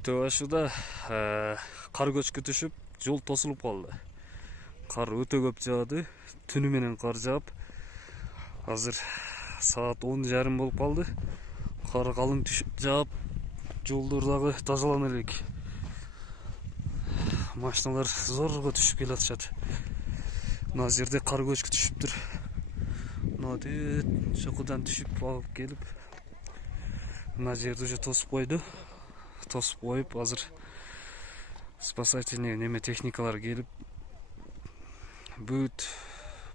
Төө башында кар көчкү түшүп, жол тосулуп калды. Кар өтө көп жаады, түнү менен кар жаап, азыр саат 10:30 болуп калды. Кар калың жаап, жолдор дагы тазалана элек. Машиналар зорго түшүп келатышат. Мына жерде кар көчкү түшүптүр. Мына чокудан түшүп алып келип, мына жерди уже тосуп койду. Тосуп коюп, азыр спасательный неме техникалар келип, бүт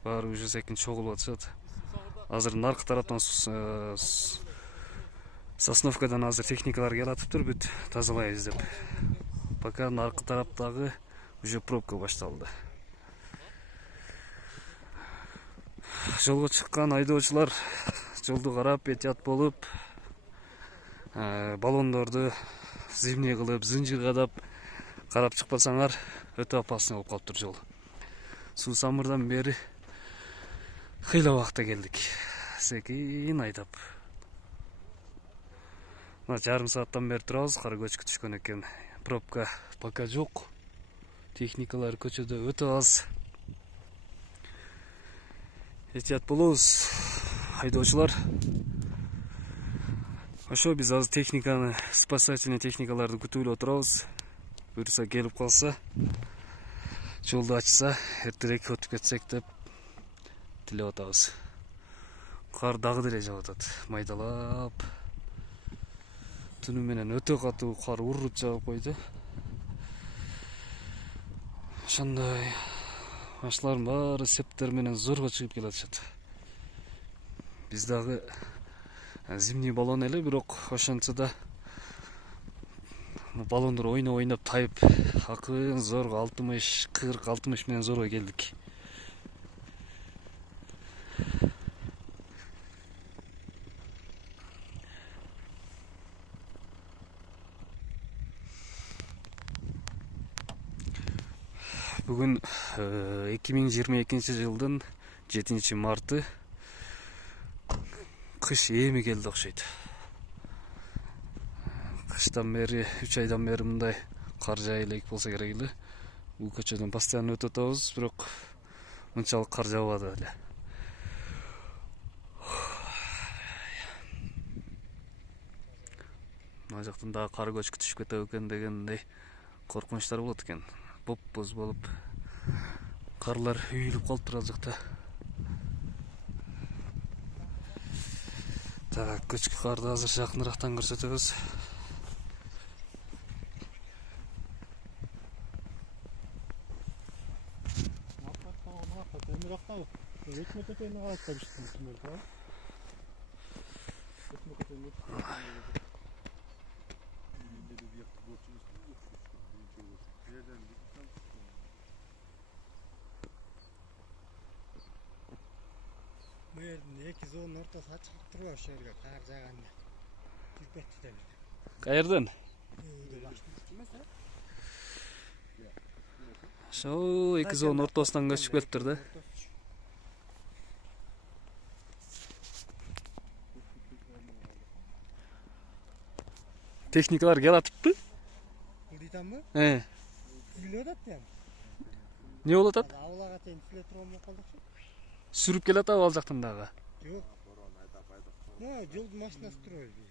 баары уже секин чогулуп атышат. Азыр наркы тараптан Сосновкадан азыр техникалар келатыптыр, бүт тазалайбыз деп. Пока наркы тараптагы уже пробка башталды. Жолго чыккан айдоочулар жолду карап, этият болуп, баллондорду зимний кылып, зынжыр кадап карап чыкпасаңар, өтө опасный болуп калыптыр жол. Суусамырдан бери кыйла убакта келдик. Секин айдап. Мына жарым сааттан бери турабыз, кар көчкү түшкөн экен. Пробка пока жок. Техникалар көчөдө өтө аз. Этият болобуз, айдоочулар. Ошо биз азыр техниканы, спасательный техникаларды күтүп эле отурабыз. Буюрса келип калса, жолду ачса, эртерээк өтүп кетсек деп тилеп атабыз. Кар дагы деле жаап атат, майдалап. Түнү менен өтө катуу кар уруп жаап койду. Ошондой машиналардын баары септер менен зорго чыгып келатышат. Биз дагы зимний баллон эле, бирок ошентсе да баллондор ойноп тайып, акырын зорго 60, 40, 60 менен зорго келдик. Бүгүн 2022 жылдын 7-марты. Кыш эми келди окшойт. Кыштан бери, 3 айдан бери мындай кар жаа элек болсо керек эле. Бул көчөдөн постоянно өтүп атабыз, бирок мынчалык кар жаабады эле. Мына жактан дагы кар көчкү түшүп кетет экен дегендей коркунучтар болот экен. Боп-боз болуп, карлар үйүлүп калыптыр ал жакта. Так, көчкү карды азыр жакыныраактан көрсөтөбүз. Bu yerden 2 zonun ortası açık duruyor şöyle kar jağanda. Tüpetçi de bir. Каерден? Ошо 2 зон ортосунан көчүп келиптир да. Техникалар келатыппы? Кылдыйтанбы? Күлүп атат ya. Не болуп атат? Авылага чейин киле турган болуп калдыкчы. Сүрүп келатабы ал жактан дагы? Жок. Жолдун машинасы турабайбы.